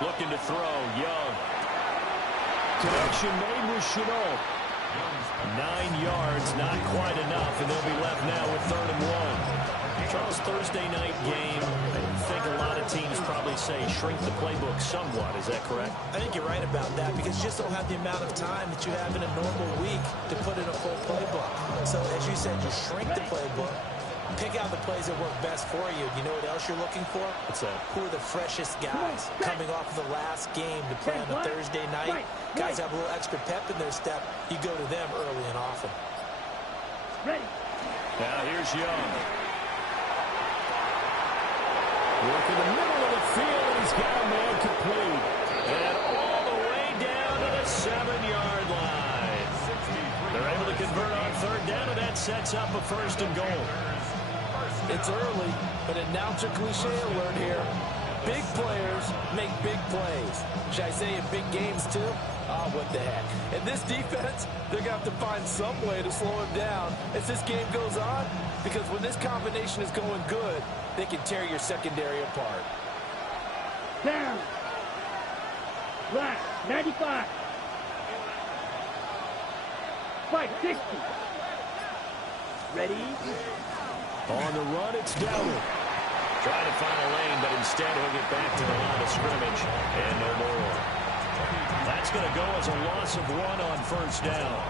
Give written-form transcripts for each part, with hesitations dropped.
Looking to throw, Young. Connection made with Chenault. 9 yards, not quite enough, and they'll be left now with 3rd and 1. Charles, Thursday night game, I think a lot of teams probably say shrink the playbook somewhat. Is that correct? I think you're right about that because you just don't have the amount of time that you have in a normal week to put in a full playbook. So, as you said, you shrink the playbook, pick out the plays that work best for you. You know what else you're looking for? What's that? Who are the freshest guys coming off of the last game to play on a Thursday night? Guys have a little extra pep in their step. You go to them early and often. Now here's Young. Work in the middle of the field, and he's got a man complete. And all the way down to the 7-yard line. They're able to convert on 3rd down, and that sets up a 1st and goal. It's early, but announcer cliche alert here. Big players make big plays. Should I say in big games too? Oh, what the heck. And this defense, they're going to have to find some way to slow him down as this game goes on, because when this combination is going good, they can tear your secondary apart. Down. Black, 95. Fight, 60. Ready? On the run, it's Dowdle. Trying to find a lane, but instead he'll get back to the line of scrimmage. And no more. That's going to go as a loss of 1 on 1st down.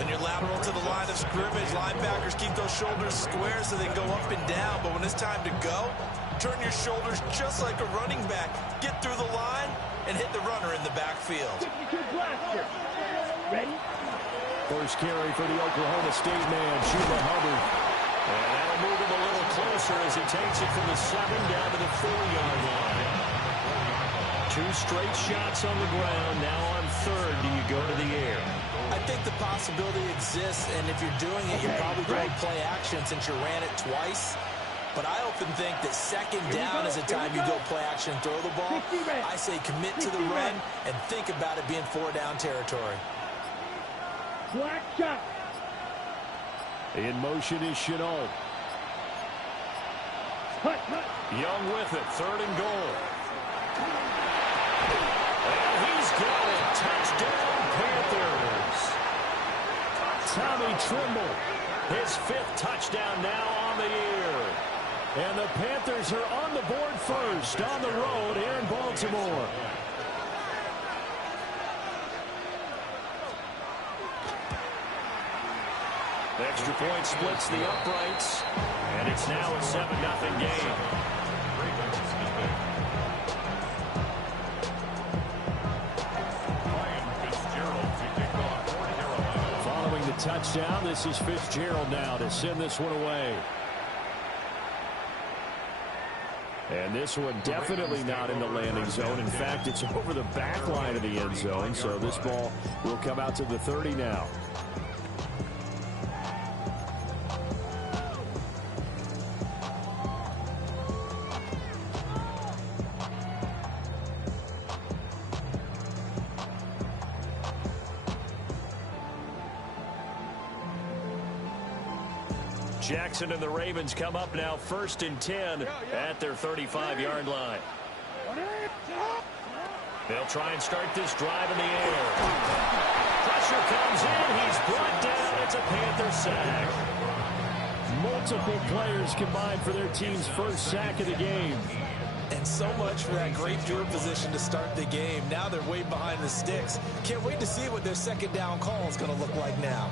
When you're lateral to the line of scrimmage, linebackers keep those shoulders square so they go up and down. But when it's time to go, turn your shoulders just like a running back. Get through the line and hit the runner in the backfield. Ready? First carry for the Oklahoma State man, Chuba Hubbard. And that'll move him a little closer as he takes it from the 7 down to the 4-yard line. 2 straight shots on the ground. Now on 3rd, do you go to the air? I think the possibility exists, and if you're doing it, you're probably going to play action since you ran it twice. But I often think that 2nd down is the time you go play action and throw the ball. I say commit to the run and think about it being 4-down territory. Black shot. In motion is Chenault. Young with it, 3rd and goal. And he's got it. Touchdown, Panthers. Tommy Trimble, his 5th touchdown now on the year. And the Panthers are on the board first on the road here in Baltimore. The extra point splits the uprights, and it's now a 7-0 game. Following the touchdown, this is Fitzgerald now to send this one away. And this one definitely not in the landing zone. In fact, it's over the back line of the end zone, so this ball will come out to the 30 now. Jackson and the Ravens come up now 1st and 10 at their 35-yard line. They'll try and start this drive in the air. Pressure comes in. He's brought down. It's a Panther sack. Multiple players combined for their team's 1st sack of the game. And so much for that great field position to start the game. Now they're way behind the sticks. Can't wait to see what their 2nd down call is going to look like now.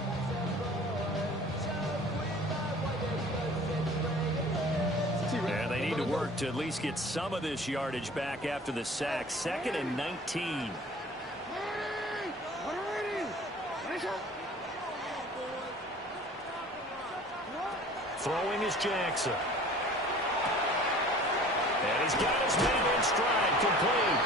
And they need to work to at least get some of this yardage back after the sack. 2nd and 19. Throwing is Jackson. And he's got his man in stride, complete.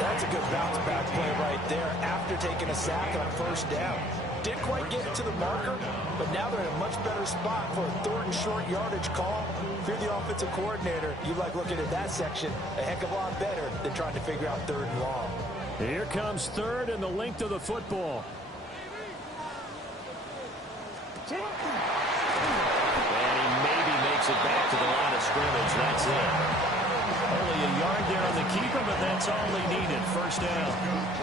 That's a good bounce back play right there after taking a sack on 1st down. Didn't quite get it to the marker, but now they're in a much better spot for a 3rd and short yardage call. If you're the offensive coordinator, you like looking at that section a heck of a lot better than trying to figure out 3rd and long. Here comes 3rd and the length of the football. And he maybe makes it back to the line of scrimmage. That's it. Only a yard there on the keeper, but that's all they needed. First down.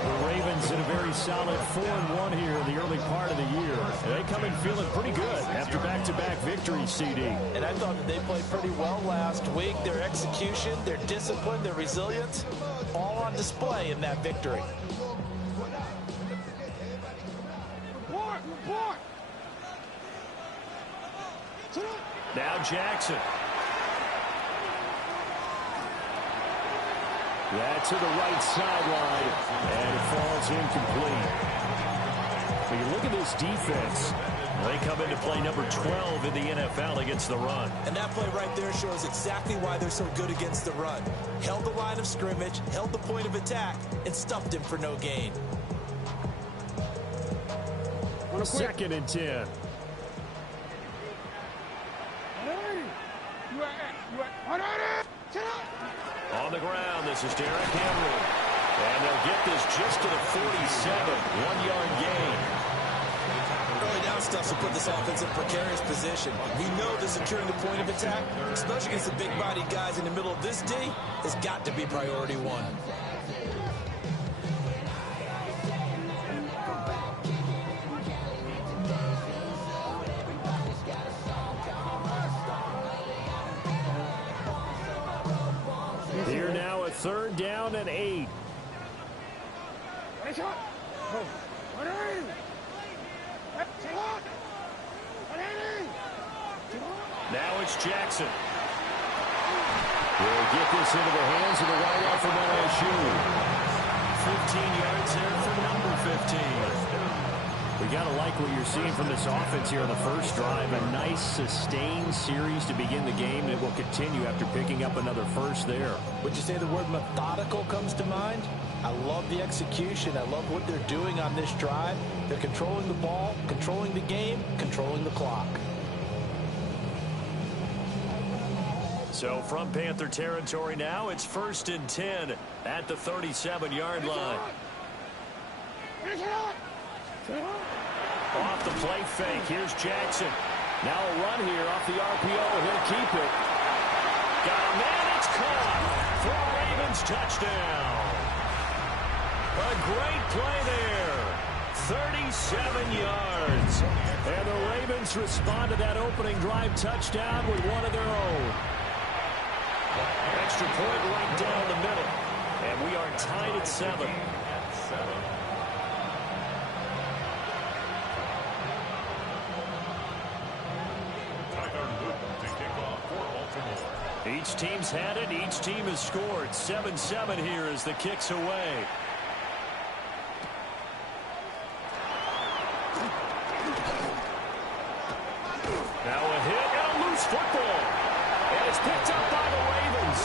The Ravens in a very solid 4-1 here in the early part of the year. And they come in feeling pretty good after back-to-back victories, CD. And I thought that they played pretty well last week. Their execution, their discipline, their resilience, all on display in that victory. Now Jackson. That to the right sideline, and it falls incomplete. When you look at this defense, they come into play number 12 in the NFL against the run. And that play right there shows exactly why they're so good against the run. Held the line of scrimmage, held the point of attack, and stuffed him for no gain. 2nd and 10. On the ground, this is Derrick Henry. And they'll get this just to the 47. 1-yard gain. Early down stuff will put this offense in a precarious position. We know that securing the point of attack, especially against the big-bodied guys in the middle of this D, has got to be priority one. Here now a 3rd down and 8. Now it's Jackson. We'll get this into the hands of the wideout from LSU. 15 yards there for number 15. We got to like what you're seeing from this offense here on the first drive. A nice sustained series to begin the game, and it will continue after picking up another first there. Would you say the word methodical comes to mind? I love the execution. I love what they're doing on this drive. They're controlling the ball, controlling the game, controlling the clock. So from Panther territory now, it's 1st and 10 at the 37-yard line. Off the play fake. Here's Jackson. Now a run here off the RPO. He'll keep it. Got a man. It's caught for a Ravens touchdown. A great play there. 37 yards. And the Ravens respond to that opening drive touchdown with one of their own. Extra point right down the middle. And we are tied at 7. Each team's had it. Each team has scored. 7-7 here as the kick's away. Now a hit and a loose football. And it's picked up by the Ravens.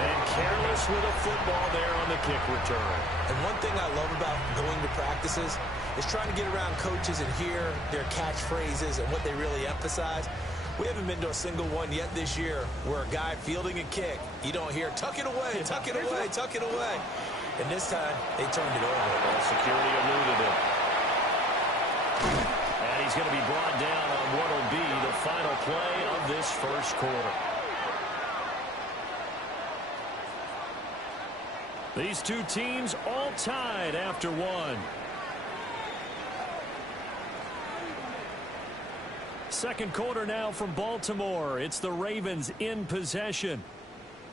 And careless with a football there on the kick return. And one thing I love about going to practices is trying to get around coaches and hear their catchphrases and what they really emphasize. We haven't been to a single one yet this year where a guy fielding a kick, you don't hear, tuck it away, tuck it away, tuck it away. And this time, they turned it over. Well, security eluded it. And he's going to be brought down on what will be the final play of this first quarter. These two teams all tied after one. Second quarter now from Baltimore. It's the Ravens in possession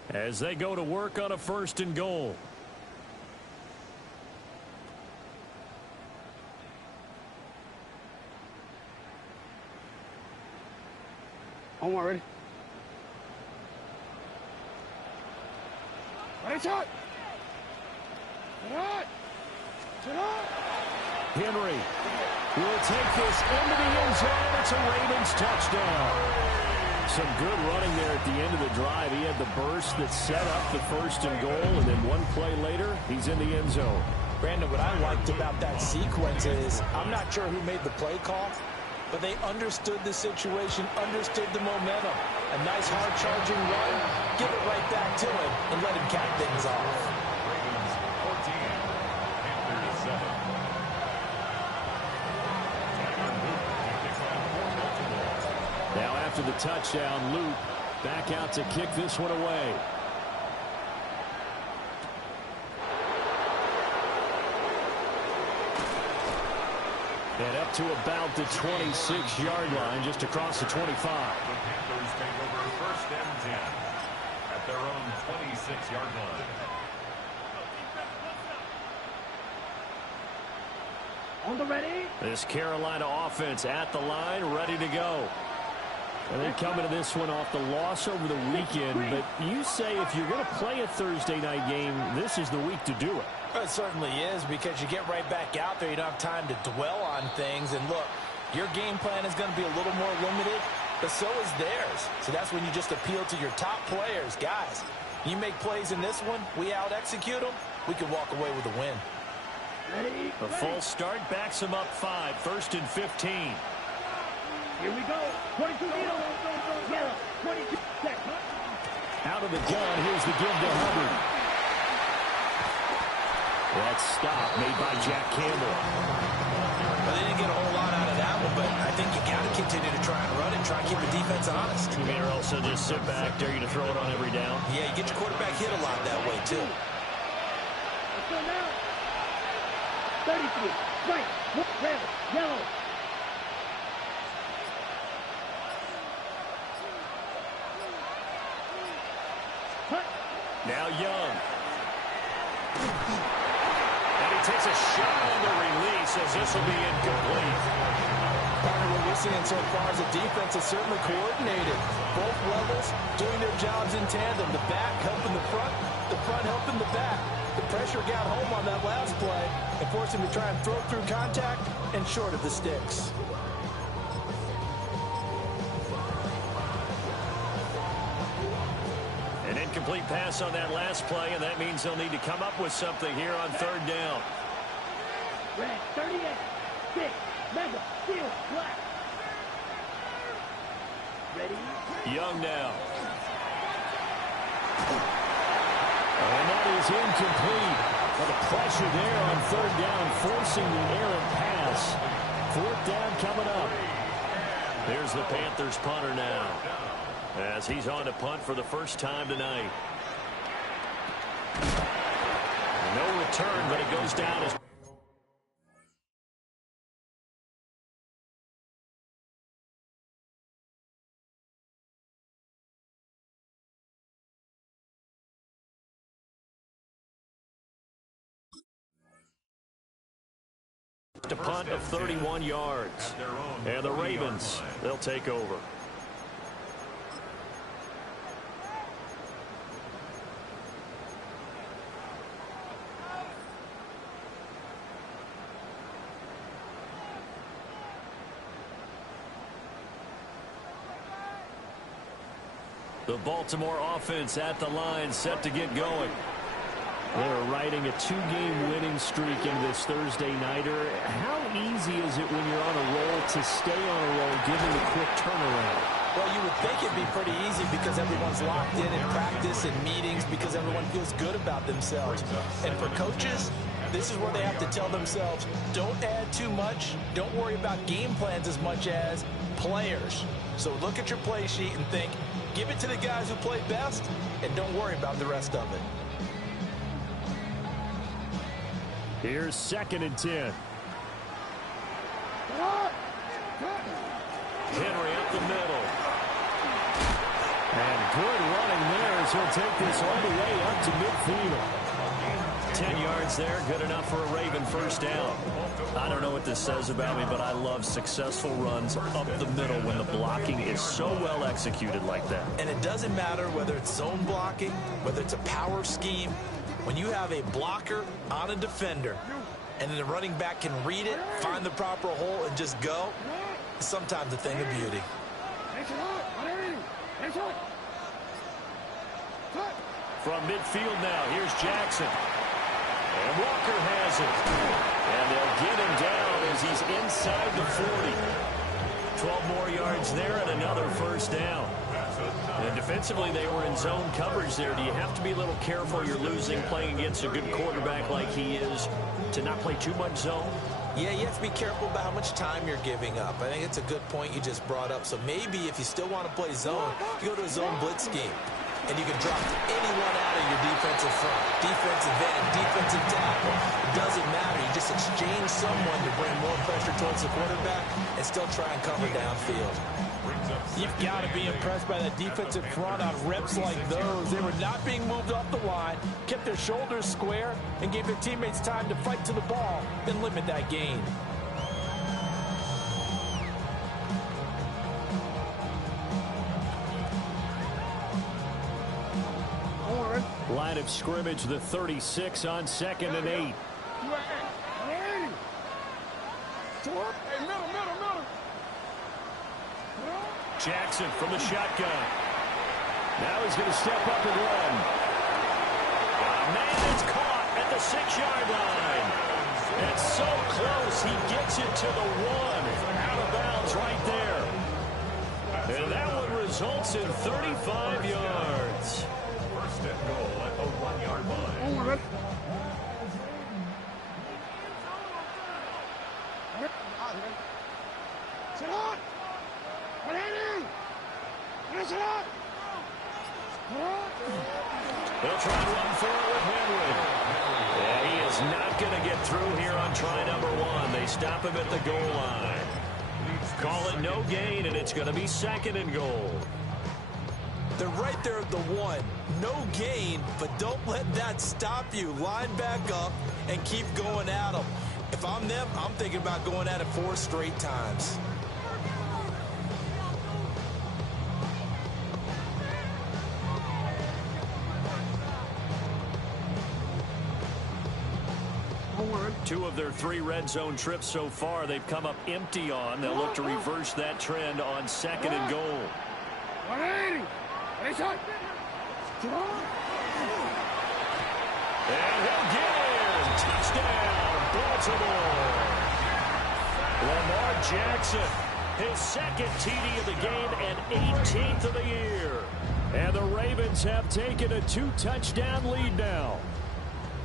as they go to work on a 1st and goal. Omar, ready? Ready, shot! Henry will take this into the end zone. It's a Ravens touchdown. Some good running there at the end of the drive. He had the burst that set up the 1st and goal, and then one play later, he's in the end zone. Brandon, what I liked about that sequence is I'm not sure who made the play call, but they understood the situation, understood the momentum. A nice hard-charging run, give it right back to him, and let him cap things off. Ravens 14, Panthers 7. Now after the touchdown, Luke Back out to kick this one away. And up to about the 26-yard line, just across the 25. The Panthers take over 1st and 10 at their own 26-yard line. On the ready. This Carolina offense at the line, ready to go. And they come into this one off the loss over the weekend. But you say if you're going to play a Thursday night game, this is the week to do it. It certainly is, because you get right back out there. You don't have time to dwell on things. And look, your game plan is going to be a little more limited, but so is theirs. So that's when you just appeal to your top players. Guys, you make plays in this one, we out-execute them, we can walk away with a win. Ready. A full start backs him up 5, 1st and 15. Here we go. 22 yellow. 22 set. Out of the gun, here's the give to Hubbard. That stop made by Jack Campbell. Well, they didn't get a whole lot out of that one, but I think you got to continue to try and run it, try and keep the defense honest. You mean or else they'll just sit back, dare you to throw it on every down? Yeah, you get your quarterback hit a lot that way, too. Let's go now. 33. Right. Red. Yellow. Now Young. And he takes a shot on the release as this will be incomplete. Partner, what we're seeing so far as a defense is certainly coordinated. Both levels doing their jobs in tandem. The back helping the front helping the back. The pressure got home on that last play and forced him to try and throw through contact and short of the sticks. An incomplete pass on that last play, and that means they'll need to come up with something here on 3rd down. Red. 38. 6. Mega. Steel. Black. Ready. Young now. And that is incomplete. Well, the pressure there on 3rd down, forcing the errant pass. 4th down coming up. Here's the Panthers punter now, as he's on to punt for the first time tonight. No return, but it goes down as to punt of 31 yards. And the Ravens, they'll take over. The Baltimore offense at the line, set to get going. They're riding a 2-game winning streak into this Thursday nighter. How easy is it when you're on a roll to stay on a roll given the quick turnaround? Well, you would think it'd be pretty easy because everyone's locked in practice and meetings, because everyone feels good about themselves. And for coaches, this is where they have to tell themselves, don't add too much, don't worry about game plans as much as players. So look at your play sheet and think, give it to the guys who play best, and don't worry about the rest of it. Here's 2nd and 10. Henry up the middle. And good running there as he'll take this all the way up to midfield. 10 yards there, good enough for a Raven first down. I don't know what this says about me, but I love successful runs up the middle when the blocking is so well executed like that. And it doesn't matter whether it's zone blocking, whether it's a power scheme. When you have a blocker on a defender and then the running back can read it, find the proper hole, and just go, it's sometimes a thing of beauty. From midfield now, here's Jackson. And Walker has it. And they'll get him down as he's inside the 40. 12 more yards there and another first down. And defensively, they were in zone coverage there. Do you have to be a little careful? You're losing playing against a good quarterback like he is to not play too much zone? Yeah, you have to be careful about how much time you're giving up. I think it's a good point you just brought up. So maybe if you still want to play zone, you go to a zone blitz scheme. And you can drop anyone out of your defensive front, defensive end, defensive tackle. It doesn't matter. You just exchange someone to bring more pressure towards the quarterback and still try and cover downfield. You've got to be impressed by that defensive front on reps like those. They were not being moved off the line, kept their shoulders square, and gave their teammates time to fight to the ball and limit that gain. Line of scrimmage, the 36 on 2nd and 8. Jackson from the shotgun. Now he's going to step up and run. Man is caught at the 6-yard line. It's so close, he gets it to the 1. Out of bounds right there. And that one results in 35 yards. First and goal at the 1-yard line. They'll try and run for it with Henry. Yeah, he is not going to get through here on try number 1. They stop him at the goal line. Call it no gain, and it's going to be 2nd and goal. They're right there at the 1. No gain, but don't let that stop you. Line back up and keep going at them. If I'm them, I'm thinking about going at it 4 straight times. Two of their 3 red zone trips so far, they've come up empty on. They'll look to reverse that trend on 2nd and goal. 180. And he'll get in. Touchdown, Baltimore. Lamar Jackson, his 2nd TD of the game and 18th of the year. And the Ravens have taken a 2-touchdown lead now.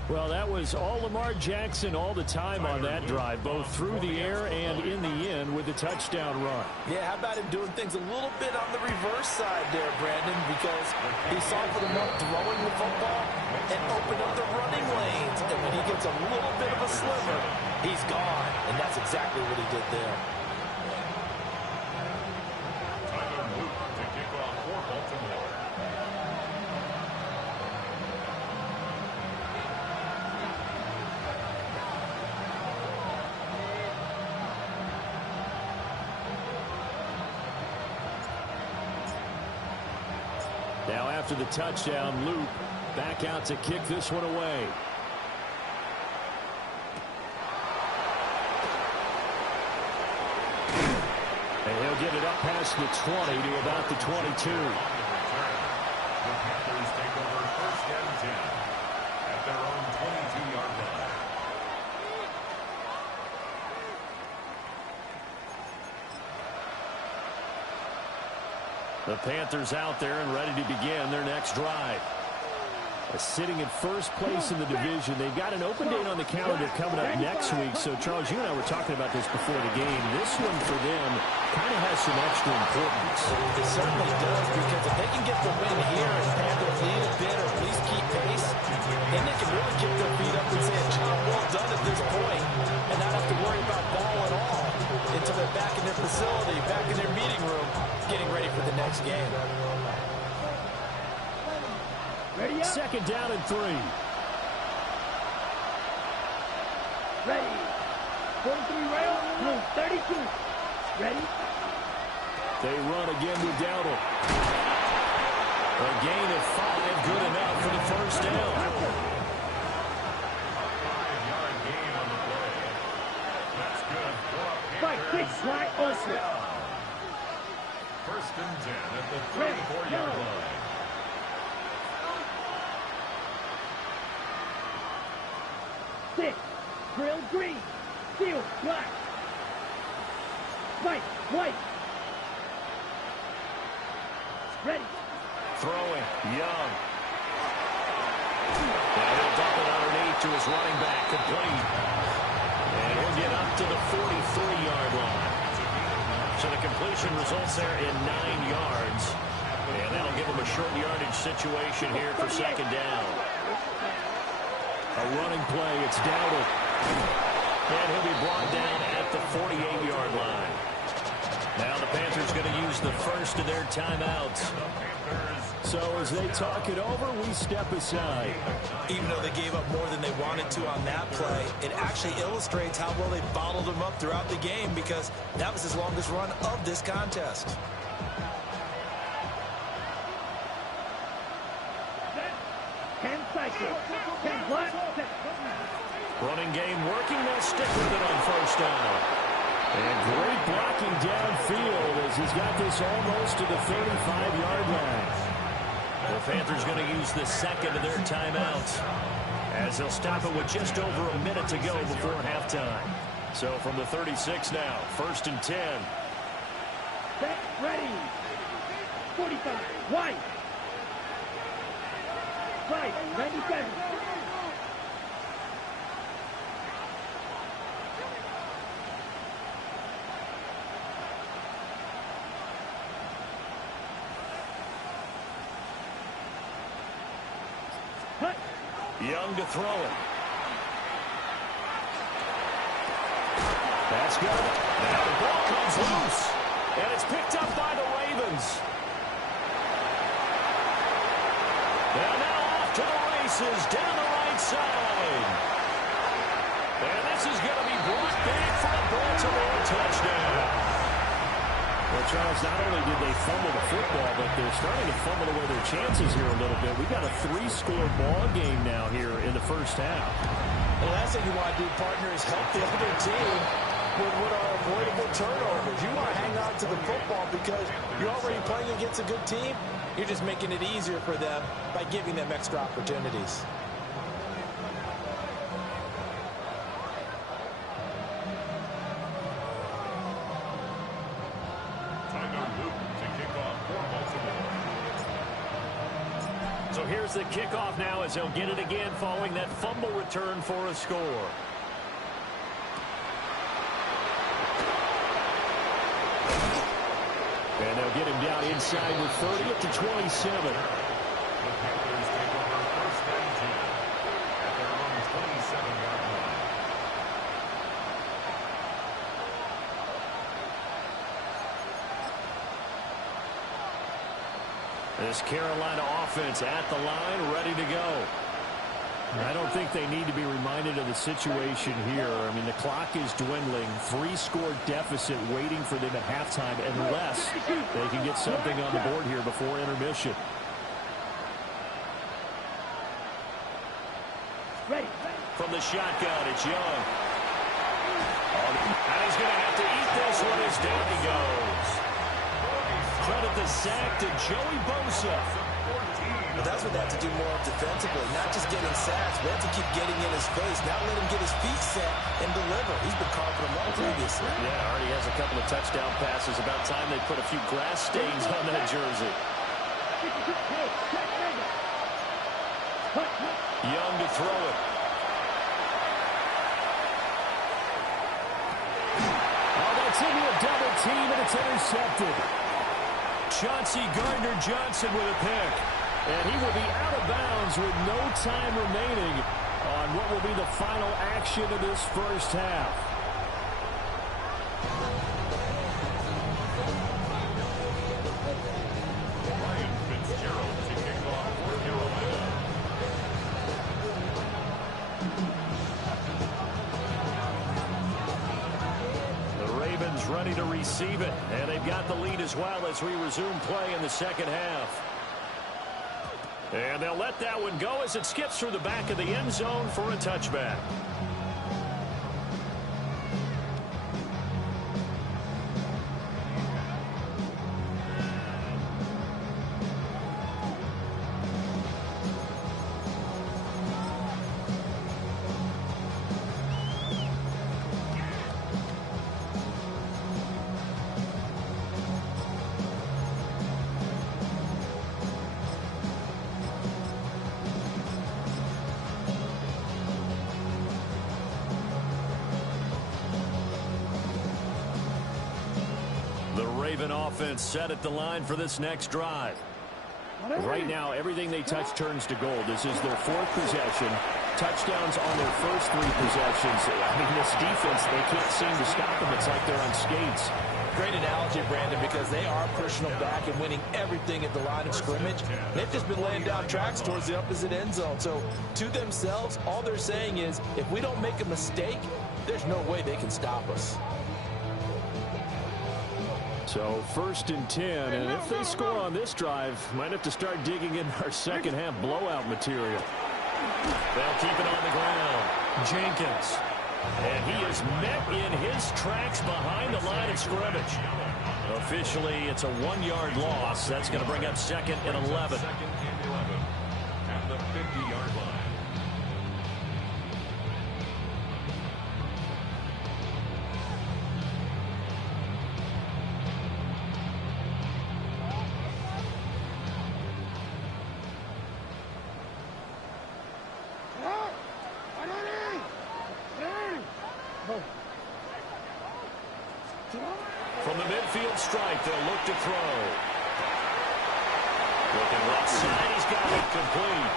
Well, that was all Lamar Jackson all the time on that drive, both through the air and in the end with the touchdown run. Yeah, how about him doing things a little bit on the reverse side there, Brandon, because he softened him up throwing the football and opened up the running lanes. And when he gets a little bit of a sliver, he's gone. And that's exactly what he did there. Luke to kick off for Baltimore. Now after the touchdown, Luke back out to kick this one away. And he'll get it up past the 20 to about the 22. The Panthers take over 1st and 10 at their own 22-yard line. The Panthers out there and ready to begin their next drive. Sitting in first place in the division. They've got an open date on the calendar coming up next week. So, Charles, you and I were talking about this before the game. This one for them kind of has some extra importance. It certainly does, because if they can get the win here and Panthers lead a bit or at least keep pace, then they can really kick their feet up and say a job well done at this point and not have to worry about ball at all until they're back in their facility, back in their meeting room, getting ready for the next game. Ready up. 2nd down and 3. Ready. 43 rail. Blue 32. Ready. They run again with Dowdle. A gain of 5, good enough for the first down. 5-yard gain on the play. That's good for a 5-6 slide open. 1st and 10 at the 34-yard line. Six. Grill green. Steel black. White. White. Ready. Throwing. Young. And he'll dump it underneath to his running back. Complete. And he'll get up to the 43-yard line. So the completion results there in 9 yards. And that'll give them a short yardage situation here for second down. A running play. It's Dowdle. And he'll be brought down at the 48-yard line. Now the Panthers going to use the first of their timeouts. So as they talk it over, we step aside. Even though they gave up more than they wanted to on that play, it actually illustrates how well they bottled them up throughout the game, because that was his longest run of this contest. Running game working. They'll stick with it on first down. And great blocking downfield as he's got this almost to the 35-yard line. The Panthers going to use the second of their timeouts as they'll stop it with just over a minute to go before halftime. So from the 36 now, 1st and 10. Set, ready. 45, white. Right, 97. Young to throw it. That's good. Now the ball comes loose. And it's picked up by the Ravens. And now off to the races down the right side. And this is going to be brought back for a Baltimore touchdown. Well, Charles, not only did they fumble the football, but they're starting to fumble away their chances here a little bit. We've got a 3-score ball game now here in the first half. The last thing you want to do, partner, is help the other team with what are avoidable turnovers. You want to hang on to the football because you're already playing against a good team. You're just making it easier for them by giving them extra opportunities. So here's the kickoff now as they'll get it again following that fumble return for a score. And they'll get him down inside the 30 up to 27. The Panthers take over 1st and 10 at their own 27-yard line. This Carolina offense at the line, ready to go. I don't think they need to be reminded of the situation here. I mean, the clock is dwindling. 3-score deficit waiting for them at halftime unless they can get something on the board here before intermission. Ready. From the shotgun, it's Young. And he's going to have to eat this one as down he goes. Credit the sack to Joey Bosa. But that's what they have to do more defensively, not just getting sacks, but have to keep getting in his face. Now let him get his feet set and deliver. He's been carving them up previously. Yeah, already has a couple of touchdown passes. About time they put a few grass stains on that jersey. Young to throw it. Oh, that's into a double team, and it's intercepted. Chauncey Gardner-Johnson with a pick. And he will be out of bounds with no time remaining on what will be the final action of this first half. Ryan Fitzgerald to kick off for Carolina. The Ravens ready to receive it, and they've got the lead as well as we resume play in the second half. And they'll let that one go as it skips through the back of the end zone for a touchback. 7 offense set at the line for this next drive. Right now, everything they touch turns to gold. This is their 4th possession. Touchdowns on their first 3 possessions. I mean, this defense, they can't seem to stop them. It's like they're on skates. Great analogy, Brandon, because they are pushing them back and winning everything at the line of scrimmage. They've just been laying down tracks towards the opposite end zone. So, to themselves, all they're saying is, if we don't make a mistake, there's no way they can stop us. So 1st and 10, and if they score on this drive, might have to start digging in our second half blowout material. They'll keep it on the ground. Jenkins. And he is met in his tracks behind the line of scrimmage. Officially, it's a 1-yard loss. That's going to bring up 2nd and 11. 2nd and 11 at the 50-yard line. From the midfield stripe, they'll look to throw. Looking left side, he's got it complete.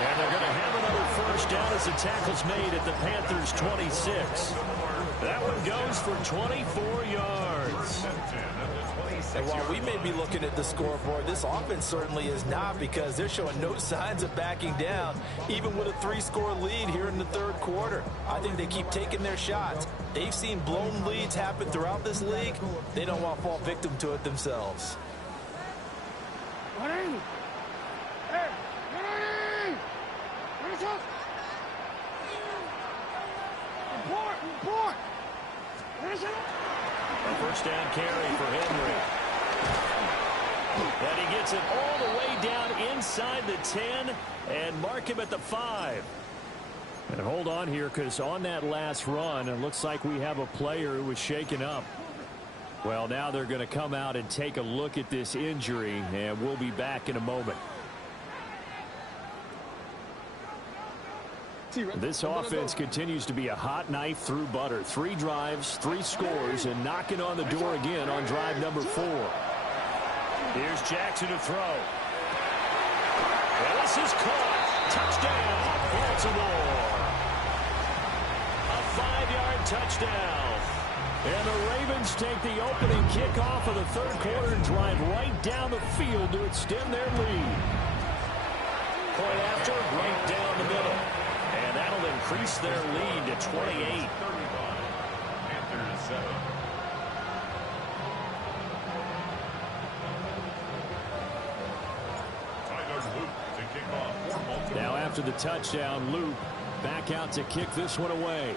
And they're going to have another 1st down as the tackle's made at the Panthers' 26. That one goes for 24 yards. And while we may be looking at the scoreboard, this offense certainly is not, because they're showing no signs of backing down, even with a 3-score lead here in the 3rd quarter. I think they keep taking their shots. They've seen blown leads happen throughout this league. They don't want to fall victim to it themselves. A 1st down carry for Henry. And he gets it all the way down inside the 10 and mark him at the 5. And hold on here, because on that last run, it looks like we have a player who was shaken up. Well, now they're going to come out and take a look at this injury, and we'll be back in a moment. This offense continues to be a hot knife through butter. 3 drives, 3 scores, and knocking on the door again on drive number 4. Here's Jackson to throw. Well, this is caught. Touchdown, Baltimore. A 5-yard touchdown. And the Ravens take the opening kickoff of the 3rd quarter and drive right down the field to extend their lead. Point after, right down the middle. And that'll increase their lead to 28. Panthers 7. Now after the touchdown, Luke back out to kick this one away.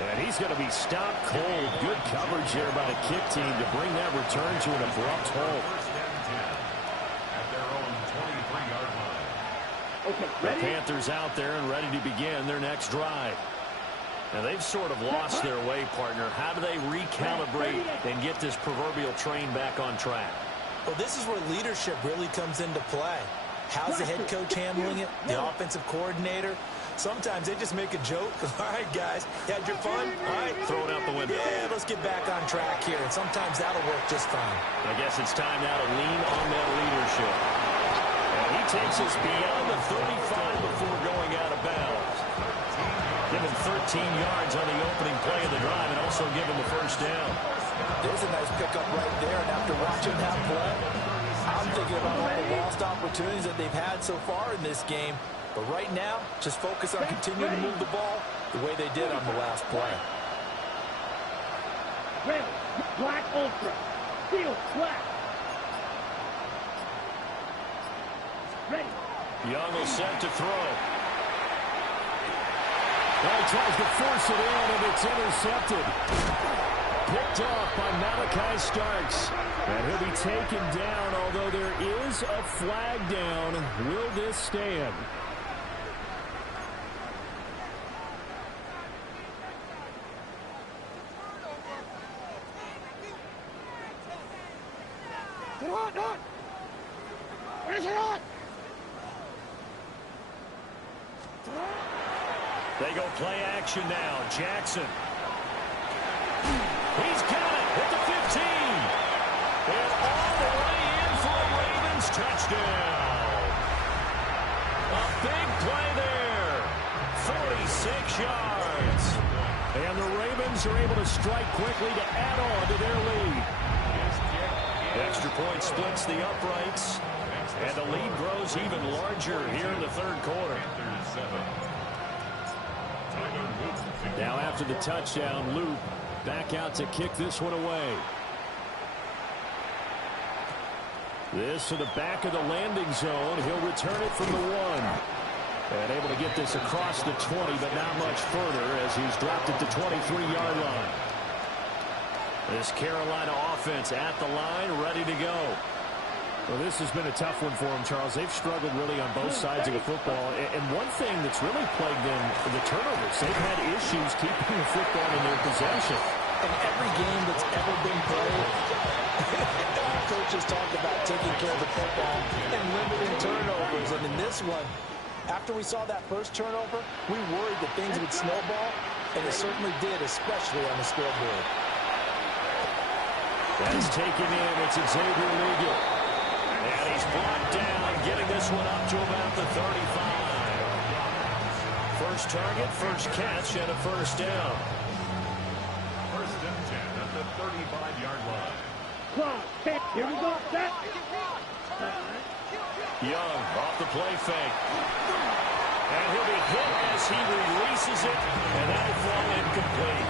And he's going to be stopped cold. Good coverage here by the kick team to bring that return to an abrupt halt. 1st and 10 at their own 23-yard line. The Panthers out there and ready to begin their next drive. Now, they've sort of lost their way, partner. How do they recalibrate and get this proverbial train back on track? Well, this is where leadership really comes into play. How's the head coach handling it? The offensive coordinator? Sometimes they just make a joke. All right, guys, you had your fun? All right. Throw it out the window. Yeah, let's get back on track here. And sometimes that'll work just fine. I guess it's time now to lean on that leadership. And he takes us beyond the 35 before going out of bounds. Give him 13 yards on the opening play of the drive and also give him a 1st down. There's a nice pickup right there. And after watching that play, I'm thinking about all the lost opportunities that they've had so far in this game. But right now, just focus on continuing to move the ball the way they did on the last play. Red, black ultra, field flat. Ready. Young will set to throw. Well, he tries to force it in, and it's intercepted. Picked off by Malachi Starks. And he'll be taken down, although there is a flag down. Will this stand? They go play action now. Jackson. He's got it at the 15. And all the way in for a Ravens touchdown. A big play there. 46 yards. And the Ravens are able to strike quickly to add on to their lead. Extra point splits the uprights. And the lead grows even larger here in the third quarter. Now after the touchdown, Luke back out to kick this one away. This to the back of the landing zone. He'll return it from the 1. And able to get this across the 20, but not much further as he's dropped it to 23-yard line. This Carolina offense at the line, ready to go. Well, this has been a tough one for them, Charles. They've struggled really on both sides of the football. And one thing that's really plagued them, the turnovers. They've had issues keeping the football in their possession. In every game that's ever been played, coaches talked about taking care of the football and limiting turnovers. And in this one, after we saw that first turnover, we worried that things would snowball, and it certainly did, especially on the scoreboard. That's taken in. It's Xavier Leggett. And he's brought down, getting this one up to about the 35. First target, first catch, and a first down. First and 10 at the 35-yard line. Clock. Here we go. Set. Young off the play fake. And he'll be hit as he releases it, and that'll fall incomplete.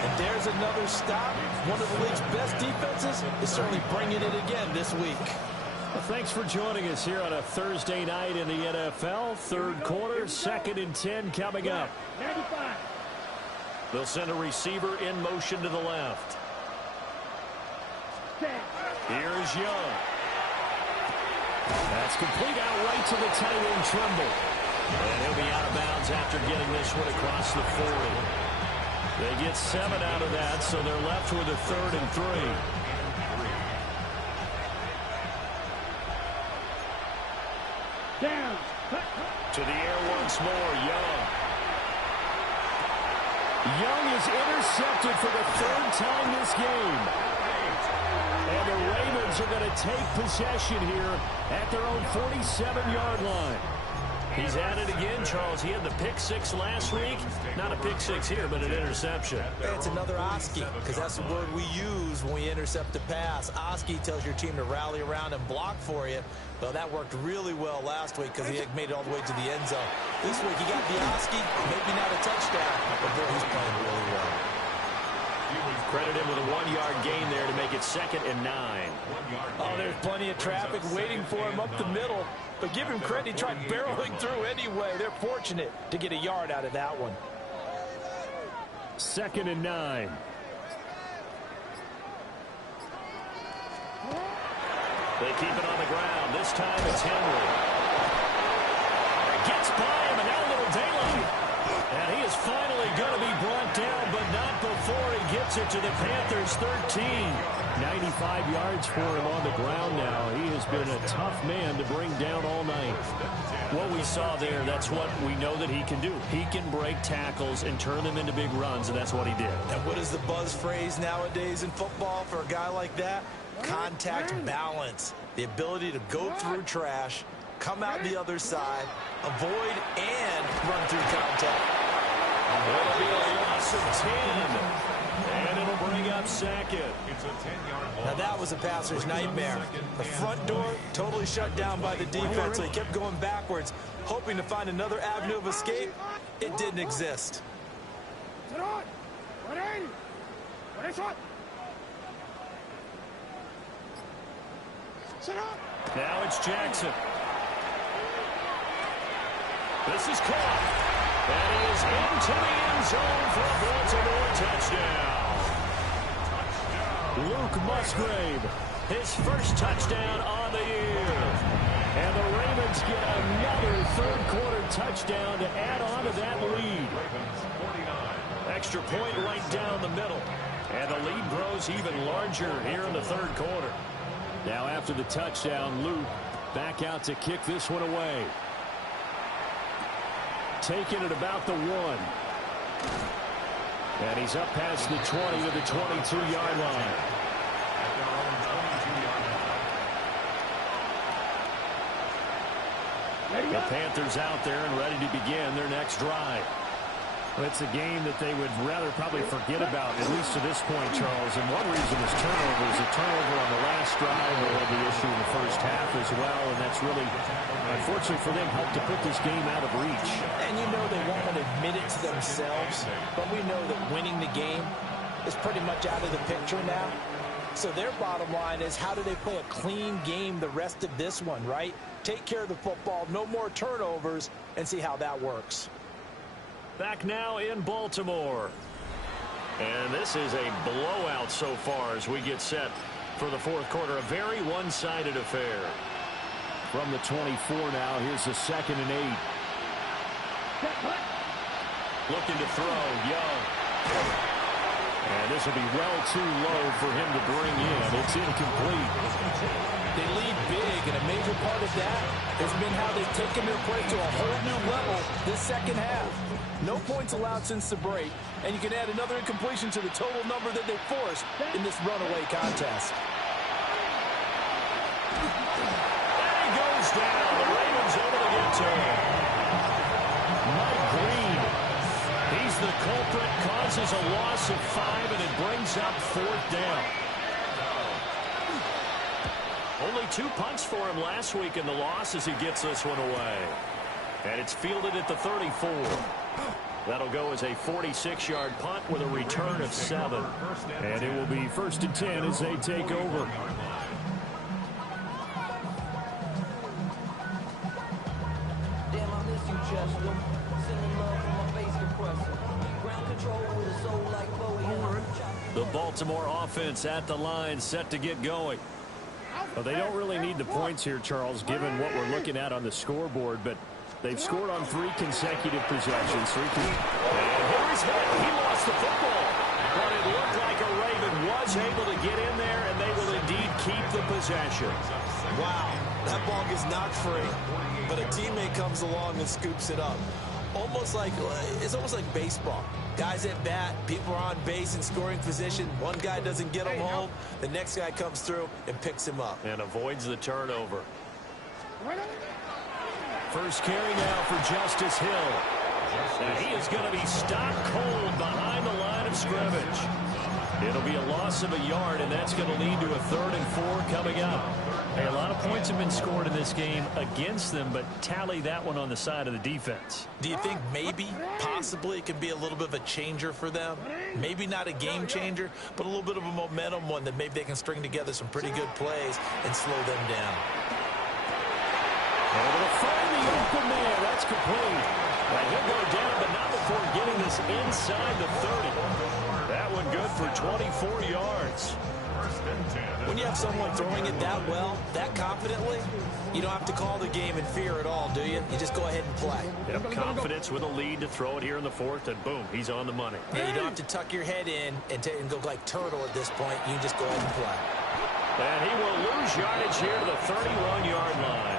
And there's another stop. One of the league's best defenses is certainly bringing it again this week. Well, thanks for joining us here on a Thursday night in the NFL. Third quarter, 2nd and 10 coming up. 95. They'll send a receiver in motion to the left. Here's Young. That's complete out right to the tight end, Trimble. And he'll be out of bounds after getting this one across the 40. They get 7 out of that, so they're left with a 3rd and 3. Down. To the air once more, Young. Young is intercepted for the 3rd time this game. And the Ravens are going to take possession here at their own 47-yard line. He's at it again, Charles. He had the pick 6 last week. Not a pick 6 here, but an interception. It's another Oski, because that's the word we use when we intercept a pass. Oski tells your team to rally around and block for you. Well, that worked really well last week because he had made it all the way to the end zone. This week he got the Oski, maybe not a touchdown, but boy, he's playing really well. Credit him with a 1-yard gain there to make it 2nd and 9. Oh, there's plenty of traffic waiting for him up the middle. But give him credit, he tried barreling through anyway. They're fortunate to get a yard out of that one. 2nd and 9. They keep it on the ground. This time it's Henry. Gets by him, and now a little daylight. And he is finally going to be brought down, but not before he gets it to the Panthers' 13. 95 yards for him on the ground now. He has been a tough man to bring down all night. What we saw there, that's what we know that he can do. He can break tackles and turn them into big runs, and that's what he did. And what is the buzz phrase nowadays in football for a guy like that? Contact balance. The ability to go through trash, come out the other side, avoid and run through contact. It'll be a loss of 10. And it'll bring up 2nd. It's a 10-yard loss. Now that was a passer's nightmare. The front door totally shut down by the defense, so he kept going backwards, hoping to find another avenue of escape. It didn't exist. Now it's Jackson. This is caught. And he is into the end zone for a Baltimore touchdown. Luke Musgrave, his first touchdown on the year. And the Ravens get another third-quarter touchdown to add on to that lead. Extra point right down the middle. And the lead grows even larger here in the third quarter. Now after the touchdown, Luke back out to kick this one away. take it at about the 1. And he's up past the 20 to the 22-yard line. At their own 22-yard line. The Panthers out there and ready to begin their next drive. Well, it's a game that they would rather probably forget about, at least to this point, Charles. And one reason is turnovers. A turnover on the last drive will be the issue in the first half as well. And that's really, unfortunately for them, helped to put this game out of reach. And you know they won't admit it to themselves, but we know that winning the game is pretty much out of the picture now. So their bottom line is, how do they play a clean game the rest of this one, right? Take care of the football, no more turnovers, and see how that works. Back now in Baltimore. And this is a blowout so far as we get set for the fourth quarter. A very one-sided affair. From the 24 now, here's the 2nd and 8. Looking to throw, Young. And this will be well too low for him to bring in. It's incomplete. They lead big, and a major part of that has been how they've taken their play to a whole new level this second half. No points allowed since the break, and you can add another incompletion to the total number that they forced in this runaway contest. And he goes down. The Ravens able to get to him. Mike Green. He's the culprit, causes a loss of 5, and it brings up 4th down. Only 2 punts for him last week in the loss as he gets this one away. And it's fielded at the 34. That'll go as a 46-yard punt with a return of 7. And it will be 1st and 10 as they take over. Damn, I miss you, Chester. Sending love from my face compressor. Ground control with a soul like Chloe. The Baltimore offense at the line, set to get going. Well, they don't really need the points here, Charles, given what we're looking at on the scoreboard, but they've scored on 3 consecutive possessions. And here he's hit. He lost the football. But it looked like a Raven was able to get in there, and they will indeed keep the possession. Wow, that ball gets knocked free, but a teammate comes along and scoops it up. It's almost like baseball. Guys at bat, people are on base in scoring position. One guy doesn't get him home. The next guy comes through and picks him up. And avoids the turnover. First carry now for Justice Hill. And he is going to be stopped cold behind the line of scrimmage. It'll be a loss of a yard, and that's going to lead to a 3rd and 4 coming up. Hey, a lot of points have been scored in this game against them, but tally that one on the side of the defense. Do you think maybe, possibly, it could be a little bit of a changer for them? Maybe not a game changer, but a little bit of a momentum one that maybe they can string together some pretty good plays and slow them down. Able to find the open man. That's complete. And he'll go down, but not before getting this inside the 30. That one good for 24 yards. When you have someone throwing it that well, that confidently, you don't have to call the game in fear at all, do you? You just go ahead and play. Yep, confidence with a lead to throw it here in the 4th, and boom, he's on the money. Yeah, you don't have to tuck your head in and go like turtle at this point. You just go ahead and play. And he will lose yardage here to the 31-yard line.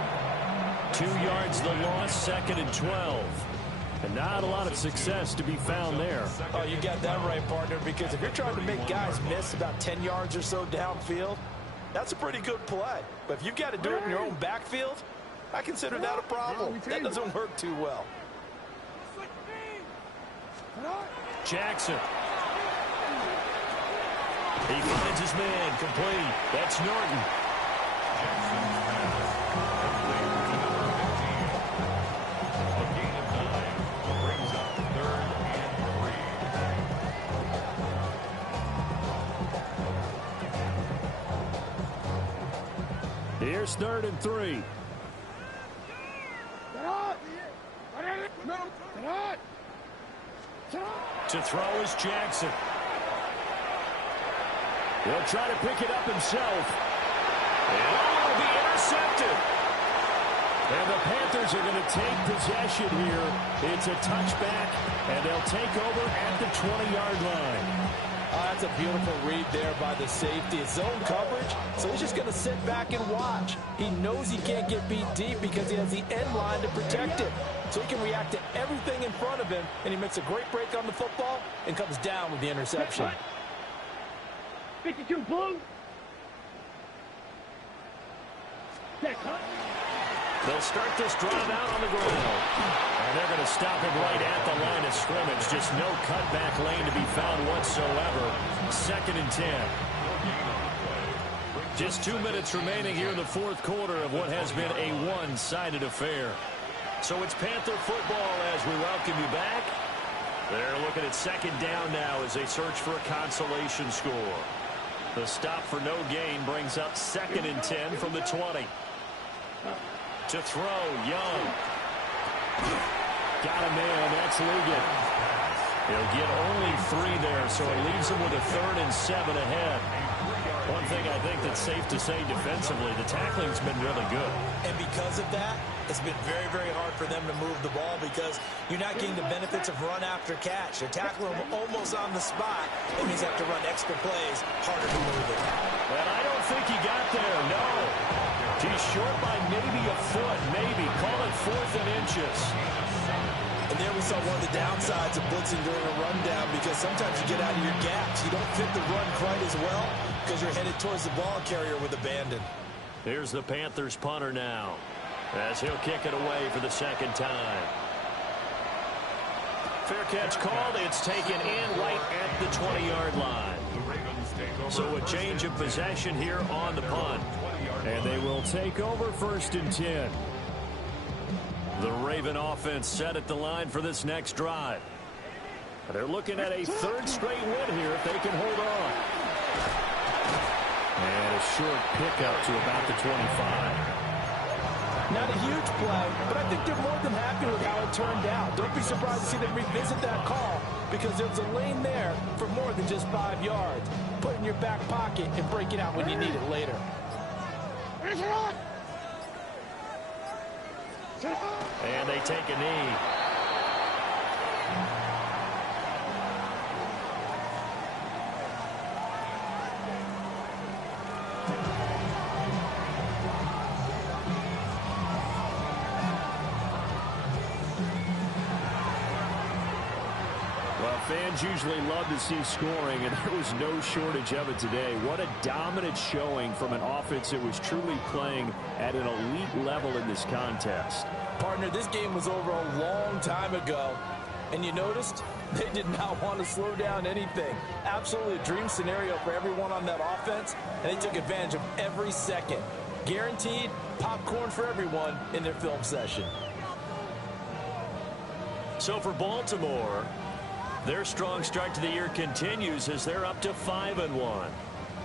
2 yards the loss, 2nd and 12. And not a lot of success to be found there. Oh, you got that right, partner, because if you're trying to make guys miss about 10 yards or so downfield, that's a pretty good play. But if you've got to do it in your own backfield, I consider that a problem. That doesn't work too well. Jackson. He finds his man, complete. That's Norton. Here's 3rd and 3. To throw is Jackson. He'll try to pick it up himself. And it will be intercepted. And the Panthers are going to take possession here. It's a touchback, and they'll take over at the 20-yard line. Oh, that's a beautiful read there by the safety. It's zone coverage, so he's just going to sit back and watch. He knows he can't get beat deep because he has the end line to protect it. So he can react to everything in front of him, and he makes a great break on the football and comes down with the interception. 52 blue. They'll start this drive out on the ground. And they're going to stop him right at the line of scrimmage. Just no cutback lane to be found whatsoever. 2nd and 10. Just 2 minutes remaining here in the fourth quarter of what has been a one-sided affair. So it's Panther football as we welcome you back. They're looking at 2nd down now as they search for a consolation score. The stop for no gain brings up 2nd and 10 from the 20. To throw, Young. Got a man, that's Ligon. He'll get only 3 there, so it leaves him with a 3rd and 7 ahead. One thing I think that's safe to say defensively, the tackling's been really good. And because of that, it's been very, very hard for them to move the ball because you're not getting the benefits of run after catch. They're tackling him almost on the spot. That means they have to run extra plays, harder to move it. And I don't think he got there, no. He's short by maybe a foot, maybe. Call it 4th and inches. And there we saw one of the downsides of blitzing during a rundown because sometimes you get out of your gaps. You don't fit the run quite as well because you're headed towards the ball carrier with abandon. Here's the Panthers punter now as he'll kick it away for the 2nd time. Fair catch called. It's taken in right at the 20-yard line. So a change of possession here on the punt. And they will take over 1st and 10. The Raven offense set at the line for this next drive. They're looking at a 3rd straight win here if they can hold on. And a short pickup to about the 25. Not a huge play, but I think they're more than happy with how it turned out. Don't be surprised to see them revisit that call because there's a lane there for more than just 5 yards. Put it in your back pocket and break it out when you need it later. And they take a knee. Fans usually love to see scoring, and there was no shortage of it today. What a dominant showing from an offense that was truly playing at an elite level in this contest. Partner, this game was over a long time ago, and you noticed they did not want to slow down anything. Absolutely a dream scenario for everyone on that offense, and they took advantage of every second. Guaranteed popcorn for everyone in their film session. So for Baltimore, their strong start to the year continues as they're up to 5-1.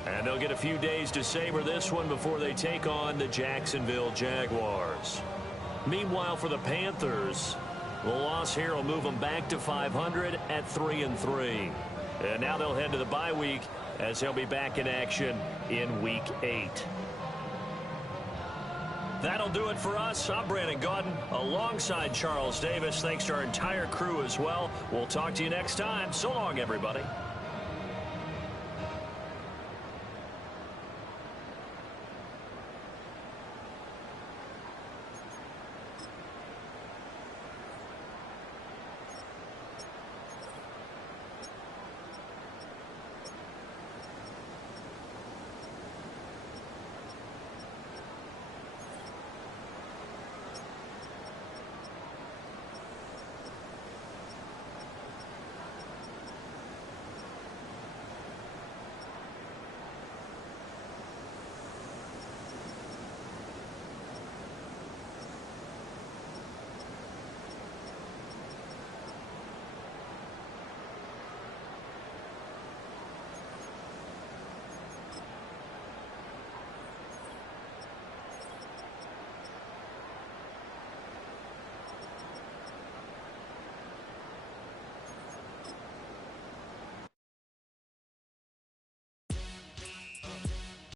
And they'll get a few days to savor this one before they take on the Jacksonville Jaguars. Meanwhile, for the Panthers, the loss here will move them back to 500 at 3-3. And now they'll head to the bye week as they'll be back in action in Week 8. That'll do it for us. I'm Brandon Gaudin alongside Charles Davis. Thanks to our entire crew as well. We'll talk to you next time. So long, everybody.